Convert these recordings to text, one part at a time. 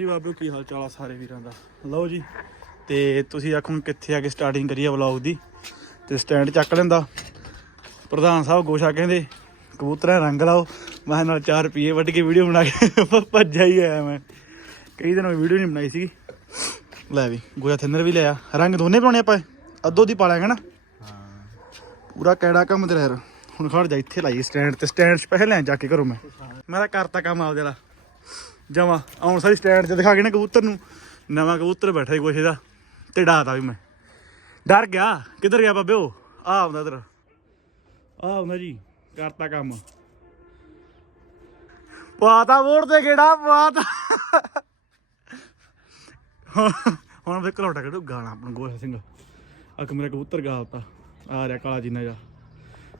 ਜੀ ਬਾਬੂ, ਕੀ ਹਾਲ ਚਾਲ ਆ ਸਾਰੇ ਵੀਰਾਂ ਦਾ? ਲਓ ਜੀ, ਤੇ ਤੁਸੀਂ ਆਖੋ ਕਿੱਥੇ ਆ ਕੇ ਸਟਾਰਟਿੰਗ ਕਰੀਏ ਵਲੌਗ ਦੀ? ਤੇ ਸਟੈਂਡ ਚੱਕ ਲੈਂਦਾ। ਪ੍ਰਧਾਨ ਸਾਹਿਬ ਗੋਸ਼ਾ ਕਹਿੰਦੇ, ਕਬੂਤਰਾਂ ਰੰਗ ਲਾਓ। ਮੈਂ ਕਿਹਾ, ਨਾਲ 4 ਰੁਪਏ ਵੱਢ ਕੇ ਵੀਡੀਓ ਬਣਾ ਕੇ ਭੱਜਿਆ ਹੀ ਆਇਆ ਮੈਂ। ਕਈ ਦਿਨ ਵੀਡੀਓ ਨਹੀਂ ਬਣਾਈ ਸੀਗੀ। ਲੈ ਵੀ, ਗੋਸ਼ਾ ਥਿੰਨਰ ਵੀ ਲਿਆ। ਰੰਗ ਦੋਨੇ ਪਾਉਣੇ ਆਪਾਂ, ਅੱਧੋ ਦੀ ਪਾ ਲਾਂਗੇ ਨਾ ਪੂਰਾ ਕੈੜਾ ਕੰਮ ਤੇ ਯਾਰ। ਹੁਣ ਖੜ ਜਾ, ਇੱਥੇ ਲਾਈ ਸਟੈਂਡ ਤੇ। ਸਟੈਂਡ ਸਪੈਸ਼ਲ ਲੈਣ ਜਾ ਕੇ ਘਰੋਂ ਮੈਂ। ਮੈਂ ਤਾਂ ਕਰਤਾ ਕੰਮ ਆਪਦੇ ਵਾਲਾ। ਜਮਾ ਆਉਣ ਸਾਰੀ ਸਟੈਂਡ 'ਚ ਦਿਖਾ ਕੇ ਨਾ ਕਬੂਤਰ ਨੂੰ। ਨਵਾਂ ਕਬੂਤਰ ਬੈਠਾ ਸੀ ਕੁਛ ਇਹਦਾ ਤੇ ਡਾਤਾ ਵੀ ਮੈਂ। ਡਰ ਗਿਆ। ਕਿੱਧਰ ਗਿਆ ਬਾਬਿਓ ਆ ਆਉਂਦਾ ਇਧਰ। ਆ ਆਉਂਦਾ ਜੀ। ਕਰਤਾ ਕੰਮ। ਪਾਤਾ ਵੋਟ ਤੇ ਕਿਹੜਾ ਪਾਤਾ। ਹੁਣ ਵੇ ਘਲੋਟਾ ਕਿਹੜਾ ਗਾਣਾ ਆਪਣਾ ਗੋਹਾ ਸਿੰਘ। ਅਕ ਮੇਰਾ ਕਬੂਤਰ ਗਾਲਤਾ। ਆ ਰਿਹਾ ਕਾਲਾ ਜੀਨਾ ਜਾ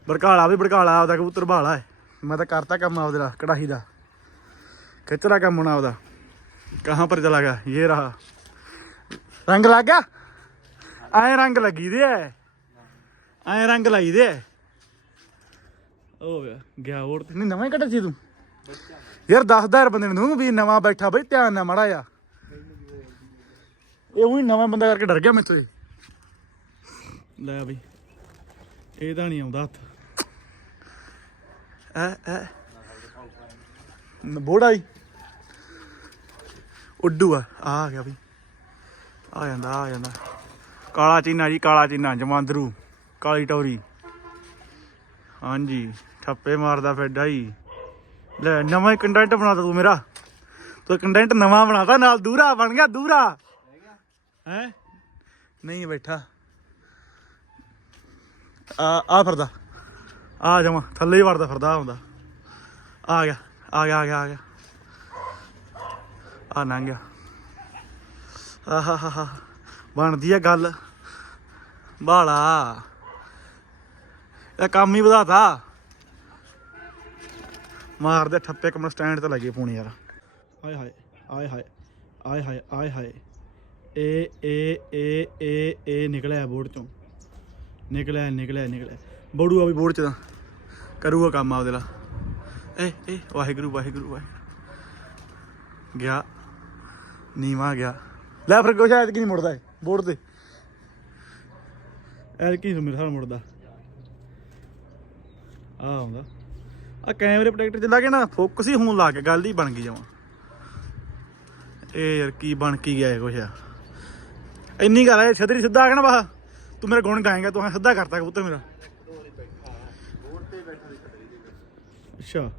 ਬੜਕਾਲਾ ਵੀ ਬੜਕਾਲਾ, ਆਪਦਾ ਕਬੂਤਰ ਭਾਲਾ ਹੈ। ਮੈਂ ਤਾਂ ਕਰਤਾ ਕੰਮ ਆਪਦੇ ਦਾ ਕੜਾਹੀ ਦਾ। ਖਿੱਚਦਾ ਕੰਮ ਹੋਣਾ ਉਹਦਾ? ਕਹਾਂ ਪਰ ਚਲਾ ਗਿਆ? ਇਹ ਰਹਾ। ਰੰਗ ਲੱਗ ਗਿਆ? ਐ ਰੰਗ ਲੱਗੀ ਦੇ ਐ। ਐ ਰੰਗ ਲਾਈ ਦੇ ਹੋ ਗਿਆ ਗਿਆ ਹੋਰ। ਨਹੀਂ, ਨਵਾਂ ਹੀ ਕੱਢਿਆ ਸੀ ਤੂੰ। ਯਾਰ ਦੱਸਦਾ ਯਾਰ ਬੰਦੇ ਨੂੰ ਵੀ ਨਵਾਂ ਬੈਠਾ ਬਈ, ਧਿਆਨ ਨਾਲ ਮੜਾ ਆ ਇਹ ਉਹੀ ਨਵਾਂ ਬੰਦਾ ਕਰਕੇ ਡਰ ਗਿਆ ਮੈਥੋਂ ਇਹ। ਲੈ ਬਈ, ਇਹ ਤਾਂ ਨਹੀਂ ਆਉਂਦਾ ਹੱਥ। ਐ ਐ। ਬੋੜਾ ਹੀ ਉੱਡੂ ਆ। ਆ ਆ ਗਿਆ ਬਈ। ਆ ਜਾਂਦਾ ਆ ਜਾਂਦਾ। ਕਾਲਾ ਚੀਨਾ ਜੀ, ਕਾਲਾ ਚੀਨਾ, ਜਮਾਂਦਰੂ, ਕਾਲੀ ਟੌਰੀ। ਹਾਂਜੀ, ਠੱਪੇ ਮਾਰਦਾ ਫਿਰਦਾ ਹੀ ਲੈ, ਨਵਾਂ ਕੰਟੈਂਟ ਬਣਾਤਾ ਤੂੰ ਮੇਰਾ। ਤੂੰ ਕੰਟੈਂਟ ਨਵਾਂ ਬਣਾਤਾ ਨਾਲ ਦੂਰਾ ਬਣ ਗਿਆ, ਦੂਰਾ। ਹੈ? ਨਹੀਂ ਬੈਠਾ। ਆ ਆ ਫਿਰਦਾ। ਆ ਜਮਾ, ਥੱਲੇ ਹੀ ਵੜਦਾ ਫਿਰਦਾ ਆਉਂਦਾ। ਆ ਗਿਆ ਆ ਗਿਆ ਆ ਗਿਆ ਆ ਗਿਆ। ਆ ਲੰਘ ਗਿਆ। ਆਹਾ ਬਣਦੀ ਆ ਗੱਲ। ਬਾਲਾ। ਇਹ ਕੰਮ ਹੀ ਵਧਾਤਾ। ਮਾਰਦੇ ਠੱਪੇ ਕਮਰ ਸਟੈਂਡ ਤੇ ਲੱਗੇ ਪੂਣੀ ਯਾਰ। ਆਏ ਹਾਏ ਆਏ ਹਾਏ ਆਏ ਹਾਏ ਆਏ ਹਾਏ। ਏ ਏ ਏ ਏ ਏ, ਨਿਕਲਿਆ ਬੋਰਡ ਚੋਂ। ਨਿਕਲਿਆ ਨਿਕਲਿਆ ਨਿਕਲਿਆ। ਬੜੂਆ ਵੀ ਬੋਰਡ ਚ ਤਾਂ। ਕਰੂਗਾ ਕੰਮ ਆਪਦੇ ਲਾ। ਏ ਏ, ਵਾਹਿਗੁਰੂ ਵਾਹਿਗੁਰੂ ਵਾਹਿਗੁਰੂ। ਗਿਆ। ਨੀਵਾ ਗਿਆ। ਲੈ ਫਿਰ ਕੁਛ ਐਤਕੀ ਨਹੀਂ ਮੁੜਦਾ ਇਹ, ਬੋਰਡ ਤੇ। ਐਤਕੀ ਨਹੀਂ ਮੇਰੇ ਸਾਲ ਮੁੜਦਾ। ਆ ਆਉਂਦਾ ਆ ਕੈਮਰੇ ਪ੍ਰੋਟੈਕਟਰ ਚ ਲਾ ਕੇ ਨਾ ਫੋਕਸ ਹੀ ਹੋਣ ਲੱਗ ਗਿਆ ਗੱਲ ਹੀ ਬਣ ਗਈ ਜਮਾ। ਇਹ ਯਾਰ ਕੀ ਬਣ ਕੀ ਗਿਆ ਇਹ ਕੁਛ। ਆ ਇੰਨੀ ਗੱਲ ਹੈ ਛਤਰੀ ਸਿੱਧਾ ਆ ਗਿਆ ਤੂੰ ਮੇਰਾ ਗੁਣ ਗਾਏਗਾ, ਤੂੰ ਸਿੱਧਾ ਕਰਤਾ ਕਬੂਤਰ ਮੇਰਾ। ਅੱਛਾ।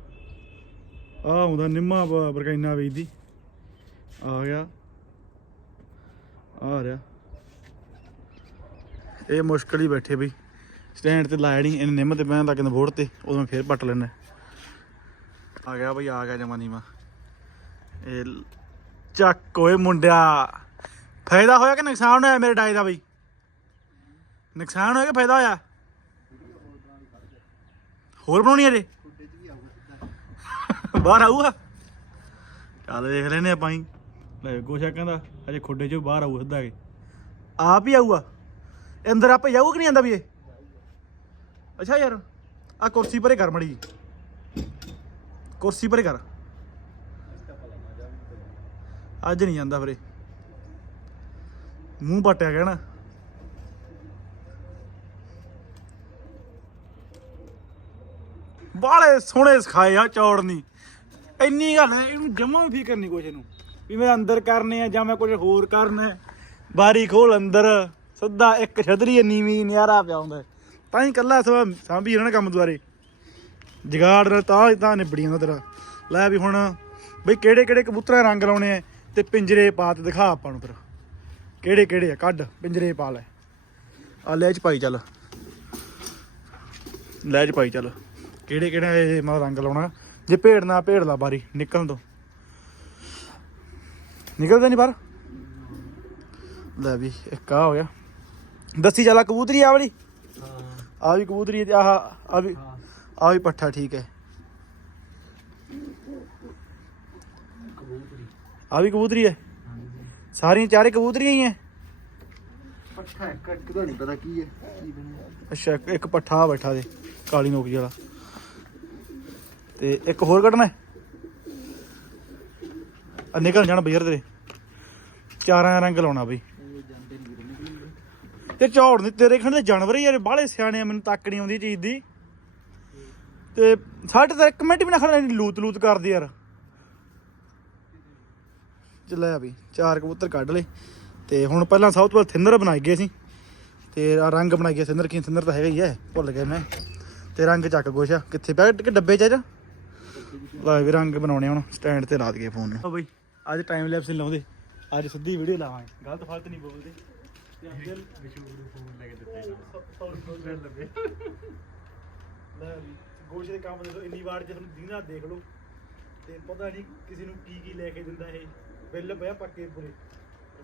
ਆ ਆਉਂਦਾ ਨਿੰਮਾ ਬ- ਬਰਕੈਨਾ ਵੇਚਦੀ। ਆ ਗਿਆ। ਆ ਰਿਹਾ। ਇਹ ਮੁਸ਼ਕਲ ਹੀ ਬੈਠੇ ਬਈ। ਸਟੈਂਡ ਤੇ ਲਾਇਆ ਨਹੀਂ ਇਹਨੇ ਨਿੰਮ ਤੇ ਪੈਣ ਲੱਗ ਬੋਰਡ ਤੇ, ਉਦੋਂ ਫੇਰ ਪੱਟ ਲੈਣਾ ਆ ਗਿਆ ਬਈ, ਆ ਗਿਆ ਜਮਾ ਨੀਮਾ ਇਹ ਲ- ਚੱਕ ਓਏ ਮੁੰਡਿਆ। ਫਾਇਦਾ ਹੋਇਆ ਕਿ ਨੁਕਸਾਨ ਹੋਇਆ ਮੇਰੇ ਡਾਈ ਦਾ ਬਈ? ਨੁਕਸਾਨ ਹੋਇਆ ਕਿ ਫਾਇਦਾ ਹੋਇਆ? ਹੋਰ ਬਣਾਉਣੀ ਅਜੇ ਬਾਹਰ ਆਊਗਾ। ਚੱਲ ਦੇਖ ਲੈਨੇ ਆਪਾਂ ਹੀ। ਲੈ ਗੋਸ਼ਾ ਕਹਿੰਦਾ ਅਜੇ ਖੁੱਡੇ ਚੋਂ ਬਾਹਰ ਆਊ ਸਿੱਧਾ ਕੇ। ਆਪ ਹੀ ਆਊਗਾ? ਇਹ ਅੰਦਰ ਆਪੇ ਜਾਊਗਾ ਕਿ ਨਹੀਂ ਆਂਦਾ ਵੀ ਇਹ? ਅੱਛਾ ਯਾਰ ਆ ਕੁਰਸੀ ਪਰੇ ਕਰ ਮੜੀ ਕੁਰਸੀ ਪਰੇ ਕਰ। ਅੱਜ ਨਹੀਂ ਜਾਂਦਾ ਵੀਰੇ। ਮੂੰਹ ਪਟਿਆ ਕਹਿਣਾ ਨਾ। ਬਾਲੇ ਸੋਹਣੇ ਸਿਖਾਏ ਆ ਚੌੜ ਚੌੜਨੀ ਇੰਨੀ ਗੱਲ ਹੈ, ਇਹਨੂੰ ਜਮਾ ਵੀ ਫਿਕਰ ਨਹੀਂ ਕੁਛ ਨੂੰ ਵੀ ਮੈਂ ਅੰਦਰ ਕਰਨੇ ਆ ਜਾਂ ਮੈਂ ਕੁਝ ਹੋਰ ਕਰਨਾ। ਬਾਰੀ ਖੋਲ ਅੰਦਰ। ਸਿੱਧਾ ਇੱਕ ਛਤਰੀ ਨੀਵੀਂ ਨਿਆਰਾ ਪਿਆ ਹੁੰਦਾ। ਤਾਂ ਹੀ ਕੱਲਾ ਸਾਂਭੀ ਇਹਨਾਂ ਕੰਮ ਦੁਆਰੇ। ਜਗਾੜ ਨਾਲ ਤਾਂ ਤਾਂ ਨਿਬੜੀ ਜਾਂਦਾ ਤੇਰਾ। ਲੈ ਵੀ ਹੁਣ ਬਈ ਕਿਹੜੇ ਕਿਹੜੇ ਕਬੂਤਰਾਂ ਦੇ ਰੰਗ ਲਾਉਣੇ ਆ ਤੇ ਪਿੰਜਰੇ ਪਾ ਤੇ ਦਿਖਾ ਆਪਾਂ ਨੂੰ ਫਿਰ। ਕਿਹੜੇ ਕਿਹੜੇ ਆ? ਕੱਢ, ਪਿੰਜਰੇ ਪਾ ਲੈ। ਆ ਲੈ ਚ ਪਾਈ ਚੱਲ। ਲੈ ਚ ਪਾਈ ਚੱਲ। ਕਿਹੜੇ ਕਿਹੜੇ ਇਹ ਮੈਂ ਰੰਗ ਲਾਉਣਾ? ਜੇ ਭੇੜਨਾ, ਭੇੜ ਲਾ ਬਾਰੀ, ਨਿਕਲਣ ਦੋ। ਨਿਕਲਦਾ ਨਹੀਂ ਬਾਹਰ ਲੈ ਵੀ ਇੱਕ ਆ ਹੋ ਗਿਆ ਦੱਸੀ ਚੱਲਾ ਕਬੂਤਰੀ ਆ ਵਾਲੀ ਆ ਵੀ ਕਬੂਤਰੀ ਹੈ ਤੇ ਆਹ ਆ ਵੀ ਆ ਵੀ ਪੱਠਾ ਠੀਕ ਹੈ ਆ ਵੀ ਕਬੂਤਰੀ ਹੈ ਸਾਰੀਆਂ ਚਾਰੇ ਕਬੂਤਰੀਆਂ ਹੀ ਹੈ ਪੱਠਾ ਕੱਟ ਦਾ ਨਹੀਂ ਪਤਾ ਕੀ ਹੈ ਕੀ ਬਣਿਆ ਅੱਛਾ ਇੱਕ- ਇੱਕ ਪੱਠਾ ਬੈਠਾ ਦੇ ਕਾਲੀ ਨੋਕੀ ਵਾਲਾ ਤੇ ਇੱਕ ਹੋਰ ਕੱਢਣਾ ਹੈ? ਆ ਨਿਕਲ ਜਾਣਾ ਬਈਰ ਤੇਰੇ ਚਾਰਾਂ ਦਾ ਰੰਗ ਲਾਉਣਾ ਬਈ। ਤੇ ਝੌੜ ਨਹੀਂ ਤੇਰੇ ਖੰਡ ਦੇ ਜਾਨਵਰ ਹੀ ਯਾਰ ਬਾਹਲੇ ਸਿਆਣੇ ਆ, ਮੈਨੂੰ ਤੱਕ ਨਹੀਂ ਆਉਂਦੀ ਚੀਜ਼ ਦੀ। ਤੇ ਸਾਡੇ ਤਾਂ ਇੱਕ ਮਿੰਟ ਵੀ ਨਾ ਖੜਾ ਲੂਤ ਲੂਤ ਕਰਦੇ ਯਾਰ। ਚੱਲਿਆ ਵੀ ਚਾਰ ਕਬੂਤਰ ਕੱਢ ਲਏ। ਤੇ ਹੁਣ ਪਹਿਲਾਂ ਸਭ ਤੋਂ ਪਹਿਲਾਂ ਥਿੰਦਰ ਬਣਾਈ ਗਏ ਸੀ। ਤੇ ਆਹ ਰੰਗ ਬਣਾਈ ਗਏ, ਥਿੰਦਰ ਕੀ, ਥਿੰਦਰ ਤਾਂ ਹੈਗਾ ਹੀ ਹੈ ਭੁੱਲ ਗਿਆ ਮੈਂ। ਤੇ ਰੰਗ ਚੱਕ ਗੋਸ਼ਾ, ਕਿੱਥੇ ਪਿਆ ਕਿ ਡੱਬੇ ਚ ਆ ਜਾ। ਲਾ ਵੀ ਰੰਗ ਬਣਾਉਣੇ ਹੁਣ, ਸਟੈਂਡ ਤੇ ਲਾ ਦਈਏ ਫੋਨ ਨੂੰ। ਬਈ, ਅੱਜ ਟਾਈਮ ਲੈਪਸ ਲਾਉਂਦੇ। ਅੱਜ ਸਿੱਧੀ ਵੀਡੀਓ ਲਾਵਾਂਗੇ। ਗਲਤ ਫਲਤ ਨਹੀਂ ਬੋਲਦੇ। ਤੇ ਅੰਦਰ ਮਸ਼ਹੂਰ ਫੋਨ ਲੈ ਕੇ ਦਿੱਤੇ ਲੈ ਵੀ, ਗੋਸ਼ੇ ਦੇ ਕੰਮ ਦੇ ਇੰਨੀ ਵਾਰ ਜੇ ਤੁਹਾਨੂੰ ਦੀਨਾ ਦੇਖ ਲਓ ਤੇ ਪਤਾ ਨਹੀਂ ਕਿਸੇ ਨੂੰ ਕੀ ਕੀ ਲੈ ਕੇ ਦਿੰਦਾ ਇਹ। ਬਿੱਲ ਪਿਆ ਪੱਕੇ ਪੂਰੇ।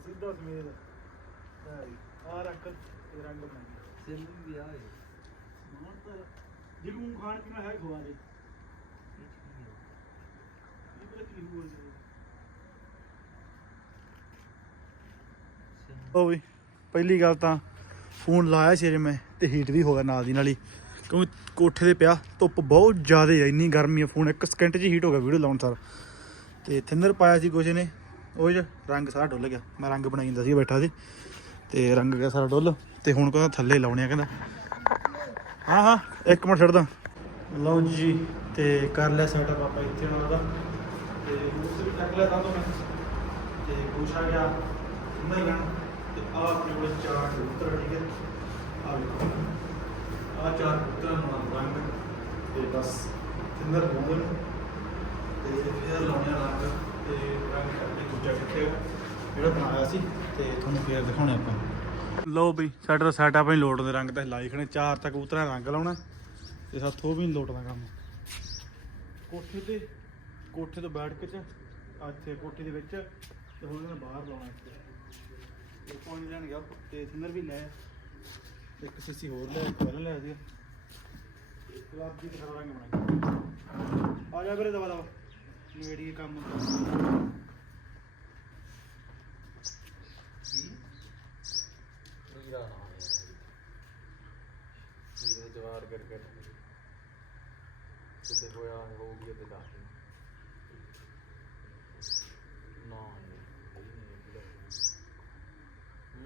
ਸਿੱਧਾ ਸਮੇਤ ਲੈ ਵੀ, ਆਹ ਰੱਖ ਤੇ ਰੰਗ ਬਣਾਈ ਸਿਮ ਵੀ ਆਏ ਜਿਹਨੂੰ ਖਾਣ ਪੀਣਾ ਹੈ ਖਵਾ ਦੇ। ਇਹ ਪਤਾ ਕੀ ਹੋਊਗਾ? ਜੀ। ਉਹ ਵੀ ਪਹਿਲੀ ਗੱਲ ਤਾਂ ਫੋਨ ਲਾਇਆ ਸੀ ਜੇ ਮੈਂ ਤੇ ਹੀਟ ਵੀ ਹੋ ਗਿਆ ਨਾਲ ਦੀ ਨਾਲ ਹੀ। ਕਿਉਂਕਿ ਕੋਠੇ ਤੇ ਪਿਆ, ਧੁੱਪ ਬਹੁਤ ਜ਼ਿਆਦਾ ਹੈ ਇੰਨੀ ਗਰਮੀ ਹੈ ਫੋਨ, ਇੱਕ ਸਕਿੰਟ 'ਚ ਹੀਟ ਹੋ ਗਿਆ ਵੀਡੀਓ ਲਾਉਣ ਸਾਰ। ਤੇ ਥਿੰਨਰ ਪਾਇਆ ਸੀ ਕੁਛ ਨੇ ਉਹ ਜਿਹਾ ਰੰਗ ਸਾਰਾ ਡੁੱਲ ਗਿਆ। ਮੈਂ ਰੰਗ ਬਣਾਈ ਜਾਂਦਾ ਸੀ, ਬੈਠਾ ਸੀ। ਤੇ ਰੰਗ ਗਿਆ ਸਾਰਾ ਡੁੱਲ। ਤੇ ਹੁਣ ਕਹਿੰਦਾ ਥੱਲੇ ਲਾਉਣੇ ਆ, ਕਹਿੰਦਾ। ਹਾਂ ਹਾਂ, ਇੱਕ ਮਿੰਟ ਛੱਡਦਾ। ਲਓ ਜੀ, ਤੇ ਕਰ ਲਿਆ ਸੈਟਅਪ ਆਪਾਂ ਇੱਥੇ ਉਹਨਾਂ ਦਾ ਤੇ ਉਸ ਵੀ ਚੱਕ ਲਿਆ ਤਾਂ ਤੋਂ ਮੈਂ। ਤੇ ਕੁਛ ਆ ਗਿਆ ਅੰਦਰ ਲੈਣ ਤੇ ਆ ਆਪਣੇ ਕੋਲ ਚਾਰ ਕਬੂਤਰ ਠੀਕ ਹੈ। ਆ ਵੇਖੋ। ਆ ਚਾਰ ਕਬੂਤਰਾਂ ਨੂੰ ਰੰਗ ਤੇ ਬਸ ਤਿੰਦਰ ਲਾਉਂਦੇ ਤੇ ਫਿਰ ਲਾਉਣੇ ਆ ਰੰਗ ਤੇ ਰੰਗ ਕਰਕੇ ਦੂਜਾ ਕਿੱਥੇ ਆ, ਜਿਹੜਾ ਬਣਾਇਆ ਸੀ ਤੇ ਤੁਹਾਨੂੰ ਫੇਰ ਦਿਖਾਉਣੇ ਆਪਾਂ। ਲਓ ਬਈ ਸਾਡਾ ਤਾਂ ਸੈਟਅਪ ਨਹੀਂ ਲੋਡ ਦੇ ਰੰਗ ਤਾਂ ਲਾਈ ਖਣੇ ਚਾਰ ਤੱਕ ਕਬੂਤਰਾਂ ਦਾ ਰੰਗ ਲਾਉਣਾ। ਤੇ ਸਾਥੋਂ ਵੀ ਨਹੀਂ ਲੋਟਦਾ ਕੰਮ। ਕੋਠੇ ਤੇ ਕੋਠੇ ਤੋਂ ਬੈਠ ਕੇ ਚ ਇੱਥੇ ਕੋਠੇ ਦੇ ਵਿੱਚ ਤੇ ਹੁਣ ਇਹਨਾਂ ਬਾਹਰ ਲਾਉਣਾ ਇੱਥੇ। ਇਹ ਪਾਣੀ ਲੈਣ ਗਿਆ ਤੇ ਸਿੰਦਰ ਵੀ ਲੈ ਇੱਕ ਸਿੱਸੀ ਹੋਰ ਲੈ ਪਹਿਲਾਂ ਲੈ ਸੀ ਗੁਲਾਬੀ ਤੇ ਸਾਰਾ ਰੰਗ ਬਣਾ ਆ ਜਾ ਵੀਰੇ ਦਵਾ ਦਵਾ। ਨਵੇੜੀ ਕੰਮ ਮੇਰਾ ਨਾਮ ਹੈ ਮੇਰੇ ਜਵਾਰ ਕਰ ਕਿਤੇ ਹੋਇਆ ਹੋ ਗਿਆ ਤੇ ਦੱਸ ਨਾ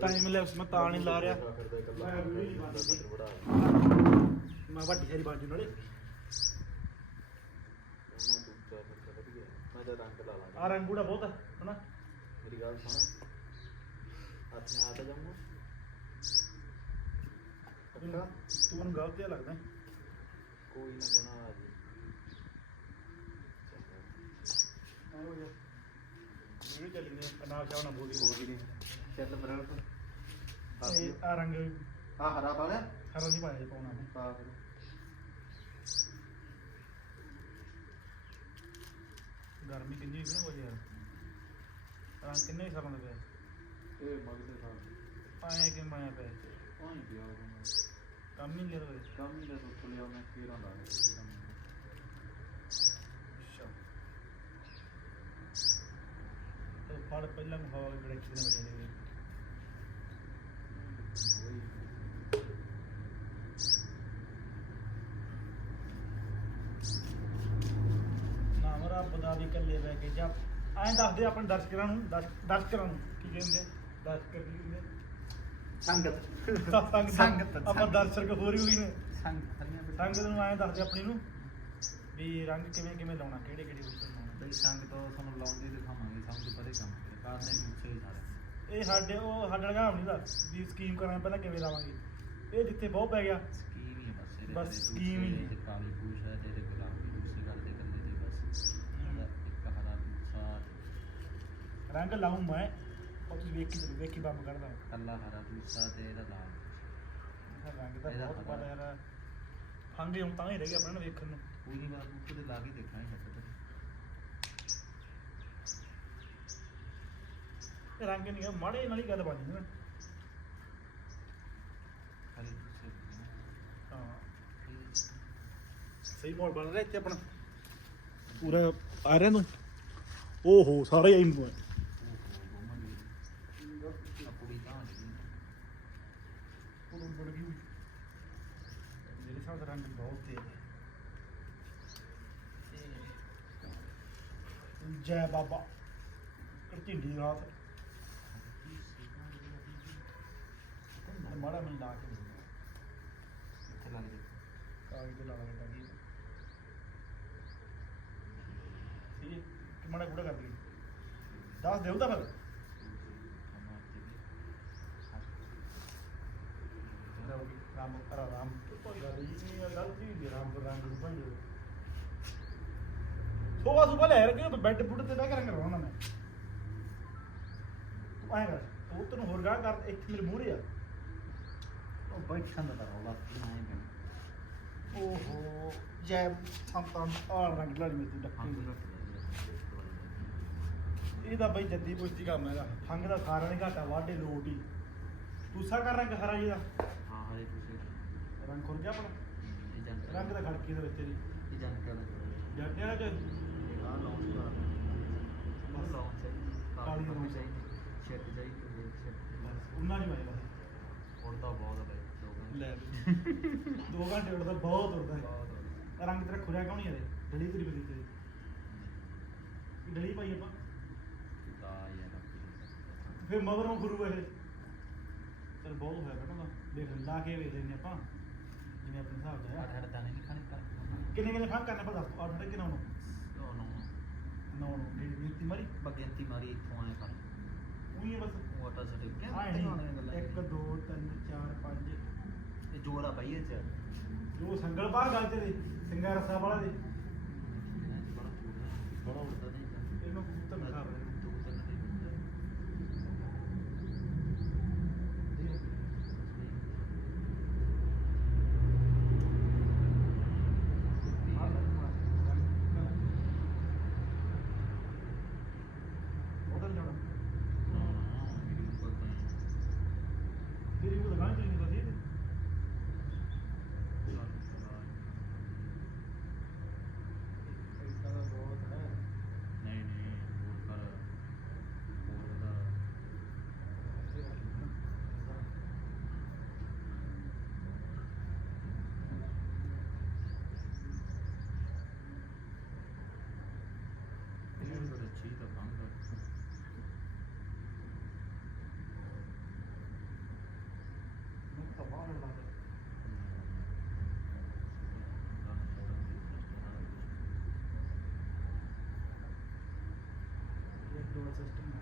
ਟਾਈਮ ਲੈਪਸ ਮੈਂ ਤਾਂ ਨਹੀਂ ਲਾ ਰਿਹਾ। ਮੈਂ ਵੱਡੀ ਸਾਰੀ ਬਾਜੂ ਨਾਲੇ। ਆ ਰੰਗ ਗੂੜਾ ਬਹੁਤ ਹੈ ਹਨਾ? ਮੇਰੀ ਗੱਲ ਸੁਣ। ਆਪਣੇ ਆ ਤਾਂ ਜਾਊਂਗਾ। ਤੂੰ ਗਲਤ ਜਿਹਾ ਲੱਗਦਾ। ਕੋਈ ਨਾ ਚੱਲੀ ਨੇ ਅਨਾਬ ਸ਼ਾਹ ਨਾ ਬੋਲੀ ਕੋਈ ਨਹੀਂ ਚੱਲ ਬਰਾਬਰ ਇਹ ਆ ਰੰਗ ਆ ਹਰਾ ਪਾ ਲਿਆ ਹਰਾ ਨਹੀਂ ਪਾਇਆ ਜੀ ਪਾਉਣਾ ਨੇ ਪਾ ਫਿਰ ਗਰਮੀ ਕਿੰਨੀ ਹੋਈ ਨਾ ਕੋਈ ਯਾਰ ਰੰਗ ਕਿੰਨੇ ਹੀ ਸਾਲਾਂ ਦਾ ਪਿਆ? ਇਹ ਮਗਦੇ ਸਾਹ ਆਇਆ ਕਿ ਮਾਇਆ ਪਿਆ ਪਾਣੀ ਪਿਆ? ਕੰਮ ਹੀ ਨਹੀਂ ਲਿਆ। ਹੋਇਆ ਕੰਮ ਹੀ ਲੈ ਲਿਆ ਮੈਂ ਫੇਰਾਂ ਲਾ ਲਿਆ ਅੱਛਾ ਫੜ ਪਹਿਲਾਂ ਦੇ ਬੜੇ ਕਿਨੇ ਵਜੇ ਨੇ। ਨਾਮ ਰੱਬ ਦਾ ਵੀ ਕੱਲੇ ਬਹਿ ਕੇ ਜਾਂ ਐਂ ਦੱਸਦੇ ਆਪਣੇ ਦਰਸ਼ਕਾਂ ਨੂੰ ਦਰਸ਼- ਦਰਸ਼ਕਾਂ ਨੂੰ ਕੀ ਕਹਿੰਦੇ? ਦਰਸ਼ਕ ਕੀ ਕਹਿੰਦੇ? ਸੰਗਤ। ਸੰਗਤ ਸੰਗਤ, ਆਪਾਂ ਸੰਗਤ। ਦਰਸ਼ਕ ਹੋਰ ਵੀ ਨੇ। ਸੰਗਤ ਸੰਗਤ ਨੂੰ ਐਂ ਦੱਸਦੇ ਆਪਣੀ ਨੂੰ ਵੀ ਰੰਗ ਕਿਵੇਂ ਕਿਵੇਂ ਲਾਉਣਾ ਕਿਹੜੇ ਕਿਹੜੇ ਉੱਤੇ ਲਾਉਣਾ? ਬਈ ਸੰਗ ਤੋਂ ਤੁਹਾਨੂੰ ਲਾਉਂਦੇ ਦਿਖਾਵਾਂਗੇ ਸਮਝ ਪਰੇ ਕੰਮ ਕਰਨੇ ਪਿੱਛੇ ਸਾਰੇ। ਇਹ ਸਾਡੇ ਉਹ ਸਾਡਾ ਲਗਾਮ ਨਹੀਂ ਦਾ ਵੀ ਸਕੀਮ ਕਰਾਂ ਪਹਿਲਾਂ ਕਿਵੇਂ ਲਾਵਾਂਗੇ? ਇਹ ਜਿੱਥੇ ਬਹੁਤ ਪੈ ਗਿਆ। ਸਕੀਮ ਹੀ ਹੈ ਬਸ ਇਹਦੇ ਬਸ ਤੇ ਸਕੀਮ ਹੀ। ਦੂਸਰੇ ਤੇ ਕਾਲੀ ਪੂਛ ਹੈ ਤੇ ਗੁਲਾਬੀ ਦੂਸਰੀ ਗੱਲ ਦੇ ਕੰਨੇ ਤੇ ਬਸ। ਇਹਦਾ ਇੱਕ ਹਰਾ ਦੂਸਰਾ ਰੰਗ ਲਾਉਂ ਮੈਂ ਉਹ ਤੁਸੀਂ ਵੇਖੀ ਚੱਲੋ ਵੇਖੀ ਬੰਬ ਕੱਢਦਾ ਕੱਲਾ ਹਰਾ ਦੂਸਰਾ ਤੇ ਇਹਦਾ ਲਾਲ। ਇਹ ਰੰਗ ਤਾਂ ਇਹਦਾ ਬਹੁਤ ਪਤਾ। ਯਾਰ। ਫੰਗੇ ਹੁਣ ਤਾਂ ਹੀ ਰਹਿ ਗਿਆ ਆਪਣਾ ਨਾ ਵੇਖਣ ਨੂੰ। ਕੋਈ ਨਹੀਂ ਬਾਤ ਉੱਤੇ ਲਾ ਕੇ ਦੇਖਾਂਗੇ ਛੱਡ ਤੇ ਇਹ ਰੰਗ ਨਹੀਂ ਆ ਮਾੜੇ ਨਾਲ ਹੀ ਗੱਲ ਬਣ ਜਾਂਦੀ ਨਾ। ਹਾਂ। ਸਹੀ ਮਾਹੌਲ ਬਣ ਰਿਹਾ ਇੱਥੇ ਆਪਣਾ। ਪੂਰਾ ਆ ਰਿਹਾ ਤੂੰ? ਓਹੋ ਸਾਰੇ ਆਈ ਮੂੰਹ ਮੇਰੇ ਦਾ ਰੰਗ ਬਹੁਤ ਤੇਜ਼ ਹੈ। ਜੈ ਬਾਬਾ। ਢਿੰਡੀ ਰਾਤ। ਮਾੜਾ ਮੈਂ ਲਾ ਕੇ ਦਿੰਦਾ ਇੱਥੇ ਜਾ ਕਾਗਜ਼ ਤੇ ਲਾ ਕੇ ਜੀ। ਠੀਕ ਹੈ ਕਿ ਮਾੜਾ ਗੁੜਾ ਕਰ ਲਈ ਦੱਸ ਦਿਓ ਤਾਂ ਫਿਰ। ਜੀ, ਰਾਮ ਕਰਾ ਰਾਮ ਕੋਈ ਗੱਲ ਨਹੀਂ ਹੁੰਦੀ ਹੈ, ਰਾਮ ਰੰਗ ਨੂੰ ਭਾਈ ਸੋਵਾ ਸੁਬਾ ਲੈ ਕੇ ਬੈੱਡ ਬੁੱਡ ਤੇ ਬਹਿ ਕੇ ਰੰਗ ਕਰਾਉਣਾ ਮੈਂ। ਤੂੰ ਐਂ ਕਰ ਤੂੰ ਤੈਨੂੰ ਹੋਰ ਗਾਹ ਕਰ ਇੱਥੇ ਮੇਰੇ ਮੂਹਰੇ ਆ। ਉਹ ਬੈਠਣ ਦਾ ਰੌਲਾ ਕੀ ਆਏ ਬਣ ਓਹੋ ਜੈ ਸੰਤਾਂ ਆ ਰੰਗ ਲਾ ਮੇਰੇ ਤੇ ਹੰਗ ਡੱਕੀ ਰੱਖ ਇਹ ਤਾਂ ਬਈ ਜੱਦੀ ਪੁਸ਼ਤੀ ਕੰਮ ਹੈਗਾ। ਫੰਗ ਦਾ ਸਾਰਾ ਨਹੀਂ ਘਾਟਾ ਵਾਢੇ ਲੋਟ ਹੀ। ਦੂਸਰਾ ਕਰ ਰੰਗ ਹਰਾ ਜੀ ਦਾ ਹਾਂ ਹਰੇ ਦੂਸਰੇ ਰੰਗ ਖੁਰ ਗਿਆ ਆਪਣਾ? ਇਹ ਜੰਟ ਰੰਗ ਦਾ ਖੜਕੀ ਦੇ ਵਿੱਚ ਤੇਰੀ ਇਹ ਜੰਟ ਦਾ ਜੱਟਿਆ ਚ ਆ ਲਾਉਂਚ ਕਰ ਬਸ। ਲਾਉਂਚ ਚਾਹੀਦੀ ਕਾਲੀ ਕਾਲੀ launch ਚਾਹੀਦੀ। ਸ਼ਿਟ ਚਾਹੀਦੀ ਸ਼ਿਟ ਬਸ ਉਹਨਾਂ ਜੀ ਮੈਂ 2 ਘੰਟੇ ਉੱਡਦਾ ਬਹੁਤ ਉੱਡਦਾ ਹੈ। ਰੰਗ ਤੇਰਾ ਖੁਰਿਆ ਕਿਉਂ ਨਹੀਂ ਯਾਰੇ ਡਲੀ ਤੇਰੀ ਬਦੀ ਤੇ ਡਲੀ ਪਾਈ ਆਪਾਂ। ਫਿਰ ਮਗਰੋਂ ਗੁਰੂ ਇਹ। ਚਲ ਬਹੁਤ ਹੋਇਆ ਬੇਟਾ ਦਾ। ਦੇਖ ਲਾ ਕੇ ਵੇਖ ਲੈਨੇ ਆਪਾਂ। ਜਿਵੇਂ ਆਪਣੇ ਹਿਸਾਬ ਦਾ ਹੈ। ਕਿੰਨੇ ਕਿੰਨੇ ਫਾਂ ਕਰਨੇ ਪਰ ਦੱਸ ਆਰਡਰ ਦੇ ਕਿਨਾਂ ਨੂੰ ਨੌ। ਨੂੰ ਡੇਢ ਮਿੰਟ ਮਰੀ। ਉਹੀ ਹੈ ਬਸ। ਆਏ ਨਹੀਂ 1 2 3 4 5 ਆ ਭਾਈ ਇਹ ਚ। ਜੋ ਸੰਗਲ ਬਾਹਰ ਗੱਲ ਤੇ ਦੇ। ਸਿੰਗਾ ਰਸਾ ਵਾਲਾ ਦੇ ਇਹਨਾਂ ਚ ਚੂੜਾ ਹੈ। ਬੜਾ ਉੜਦਾ ਨਹੀਂ ਜਾਂਦਾ ਇਹਨੂੰ ਕਬੂਤਰ ਦਿਖਾ ਰਹੇ ਦੋ ਤਿੰਨ ਦੇ ਹੁੰਦਾ ਉਹਦਲ ਜਾਣਾ ਨਾ ਨਾ ਮੇਰੀ ਉੱਪਰ ਤਾਂ ਤੇਰੀ ਕੋਲ ਲਗਾਣ ਚਲੀ ਨਹੀਂ ਬਦੀ ਪੈਸਾ ਦਾ ਬਹੁਤ ਹੈ ਨਹੀਂ ਨਹੀਂ ਹੋਰ ਕਰ ਹੋਰ ਦਾ ਇਹ ਬੜਾ ਚੀਜ਼ ਦਾ ਬੰਦ ਤਾਂ ਬਾਹਰ ਲਾ ਦੇ ਇਹ ਦੋ ਸਿਸਟਮ ਹੈ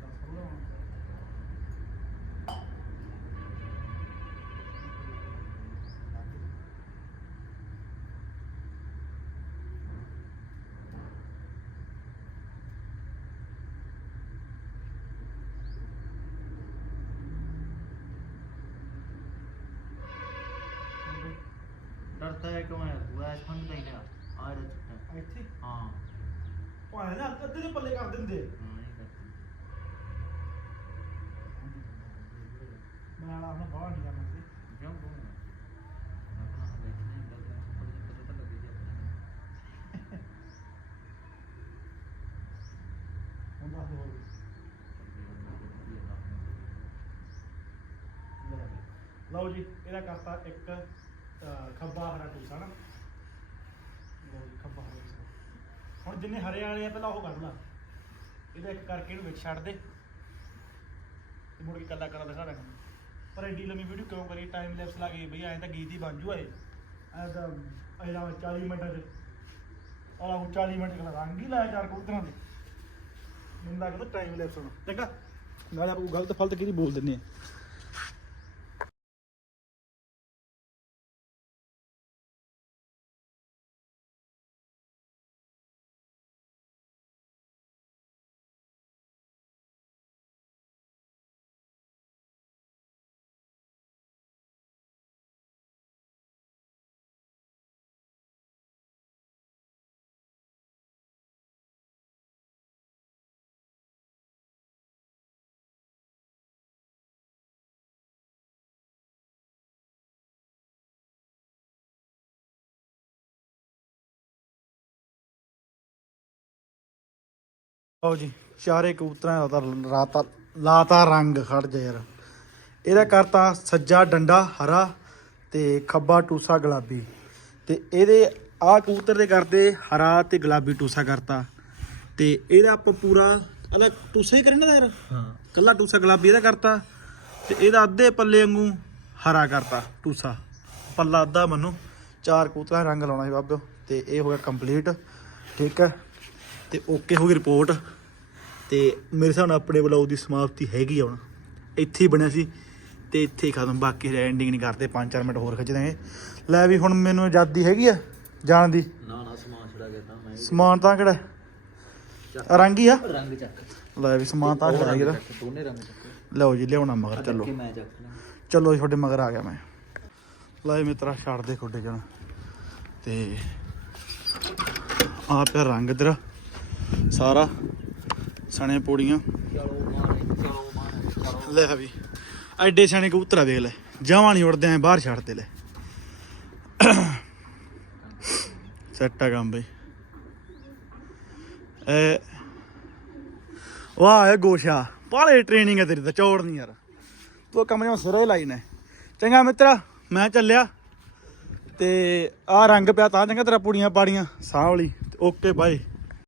ਦਸ ਹੋ ਹੈ ਹੈ? ਆ ਆ ਰਿਹਾ ਚੁੱਟਾ ਇੱਥੇ? ਹਾਂ। ਭਾਵੇਂ ਨਾ ਅੱਧੇ ਦੇ ਪੱਲੇ ਕਰ ਦਿੰਦੇ। ਹਾਂ ਇਹ ਕਰਦਾ ਮੈਂ ਆਲਾ ਆਪਣਾ ਬਾਹਰ ਨਹੀਂ ਕਰਨਾ ਸੀ। ਕਿਉਂ ਬੋਲਣਾ ਆਪਣਾ ਵੇਖ ਨਹੀਂ ਬਦਲ ਥੋੜੀ ਜਿਹੀ ਪਤਾ ਤਾਂ ਲੱਗੇ ਜੀ ਆਪਣੇ ਹੁਣ ਦੱਸ ਹੋਰ ਲੈ ਲੈ। ਲਓ ਜੀ ਇਹਦਾ ਕਰਤਾ ਇੱਕ ਅਹ, ਖੱਬਾ ਹਰਾ ਟੂਸਾ ਨਾ। ਲਓ ਜੀ ਖੱਬਾ ਹਰਾ ਟੂਸਾ ਹੁਣ ਜਿੰਨੇ ਹਰੇ ਵਾਲੇ ਆ ਪਹਿਲਾਂ ਉਹ ਕੱਢ ਲਾ। ਇਹਦਾ ਇੱਕ ਕਰਕੇ ਇਹਨੂੰ ਵਿੱਚ ਛੱਡ ਦੇ। ਤੇ ਮੁੜ ਕੇ ਕੱਲਾ ਕੱਲਾ ਦਿਖਾ ਦੇਣਾ ਪਰ ਐਡੀ ਲੰਮੀ ਵੀਡੀਓ ਕਿਉਂ ਕਰੀ ਟਾਈਮ ਲੈਪਸ ਲਾ ਕੇ ਬਈ ਐਂ ਤਾਂ ਗੀਤ ਹੀ ਬਣ ਜੂ ਇਹ ਐਂ ਤਾਂ ਇਹਦਾ 40 ਮਿੰਟਾਂ ਚ ਆਹ 40 ਮਿੰਟ ਕਲਾ ਰੰਗ ਹੀ ਲਾਇਆ ਚਾਰ ਕਬੂਤਰਾਂ ਦੇ। ਮੈਨੂੰ ਲੱਗਦਾ ਟਾਈਮ ਲੈਪਸ ਹੋਣਾ। ਚੰਗਾ। ਨਾਲੇ ਆਪਾਂ ਕੋਈ ਗਲਤ ਫਲਤ ਕਿਹਦੀ ਬੋਲ ਦਿੰਨੇ ਆ। ਲਓ ਜੀ ਚਾਰੇ ਕਬੂਤਰਾਂ ਦਾ ਤਾਂ ਰਾਤਾ ਲਾਤਾ ਰੰਗ ਖੜ ਜਾ ਯਾਰ। ਇਹਦਾ ਕਰਤਾ ਸੱਜਾ ਡੰਡਾ ਹਰਾ ਤੇ ਖੱਬਾ ਟੂਸਾ ਗੁਲਾਬੀ। ਤੇ ਇਹਦੇ ਆਹ ਕਬੂਤਰ ਦੇ ਕਰਦੇ ਹਰਾ ਤੇ ਗੁਲਾਬੀ ਟੂਸਾ ਕਰਤਾ। ਤੇ ਇਹਦਾ ਆਪਾਂ ਪੂਰਾ ਅਲੱਗ ਟੂਸਾ ਹੀ ਕਰਨਾ ਯਾਰ। ਹਾਂ। ਕੱਲਾ ਟੂਸਾ ਗੁਲਾਬੀ ਇਹਦਾ ਕਰਤਾ ਤੇ ਇਹਦਾ ਅੱਧੇ ਪੱਲੇ ਵਾਂਗੂ ਹਰਾ ਕਰਤਾ ਟੂਸਾ। ਪੱਲਾ ਅੱਧਾ ਮੰਨੋ ਚਾਰ ਕਬੂਤਰਾਂ ਰੰਗ ਲਾਉਣਾ ਸੀ ਬਾਬਿਓ ਤੇ ਇਹ ਹੋ ਗਿਆ ਕੰਪਲੀਟ ਠੀਕ ਹੈ। ਤੇ ਓਕੇ ਹੋ ਗਈ ਰਿਪੋਰਟ ਤੇ ਮੇਰੇ ਹਿਸਾਬ ਨਾਲ ਆਪਣੇ ਬਲੌਗ ਦੀ ਸਮਾਪਤੀ ਹੈਗੀ ਆ ਹੁਣ। ਇੱਥੇ ਹੀ ਬਣਿਆ ਸੀ ਤੇ ਇੱਥੇ ਹੀ ਖਤਮ। ਬਾਕੀ ਐਂਡਿੰਗ ਨਹੀਂ ਕਰਦੇ 5-4 ਮਿੰਟ ਹੋਰ ਖਿੱਚ ਦਾਂਗੇ ਲੈ ਵੀ ਹੁਣ ਮੈਨੂੰ ਆਜ਼ਾਦੀ ਹੈਗੀ ਆ ਜਾਣ ਦੀ। ਨਾ ਨਾ ਸਮਾਨ ਛੜਾ ਗਿਆ ਤਾਂ ਮੈਂ ਸਮਾਨ ਤਾਂ ਕਿਹੜਾ? ਰੰਗ ਹੀ ਆ। ਰੰਗ ਚੱਕ। ਲੈ ਵੀ ਸਮਾਨ ਤਾਂ ਇਹਦਾ ਚੱਕ, ਦੋਨੇ ਰੰਗ ਚੱਕ। ਲਓ ਜੀ ਲਿਆਉਣਾ ਮਗਰ ਚਲੋ। ਚਲੋ ਤੁਹਾਡੇ ਮਗਰ ਆ ਗਿਆ ਮੈਂ। ਲੈ ਮਿੱਤਰਾ ਛੱਡ ਦੇ ਖੁੱਡੇ ਜਣ। ਤੇ ਆ ਪਿਆ ਰੰਗ ਤੇਰਾ ਸਾਰਾ ਸਣੇ ਪੋੜੀਆਂ। ਲੈ ਵੀ, ਐਡੇ ਸਣੇ ਕਬੂਤਰਾ ਵੇਖ ਲੈ ਜਮਾਂ ਨਹੀਂ ਉੜਦੇ ਐ ਬਾਹਰ ਛੱਡ ਤੇ ਲੈ। ਸੈੱਟ ਕੰਮ ਬਈ। ਐ, ਵਾਹ ਇਹ ਗੋਸ਼ਾ, ਪਾਲੇ ਟ੍ਰੇਨਿੰਗ ਹੈ ਤੇਰੀ ਤਾਂ, ਚੌੜ ਨਹੀਂ ਯਾਰ। ਤੂੰ ਕੰਮ ਜਿਹਾ ਸਿਰੇ ਲਾਈ ਨੇ। ਚੰਗਾ ਮਿੱਤਰਾ, ਮੈਂ ਚੱਲਿਆ। ਤੇ ਆ ਰੰਗ ਪਿਆ ਤਾਂ ਚੰਗਾ ਤੇਰਾ ਪੂੜੀਆਂ ਪਾੜੀਆਂ ਸਾਹ ਵਾਲੀ ਓਕੇ ਬਾਏ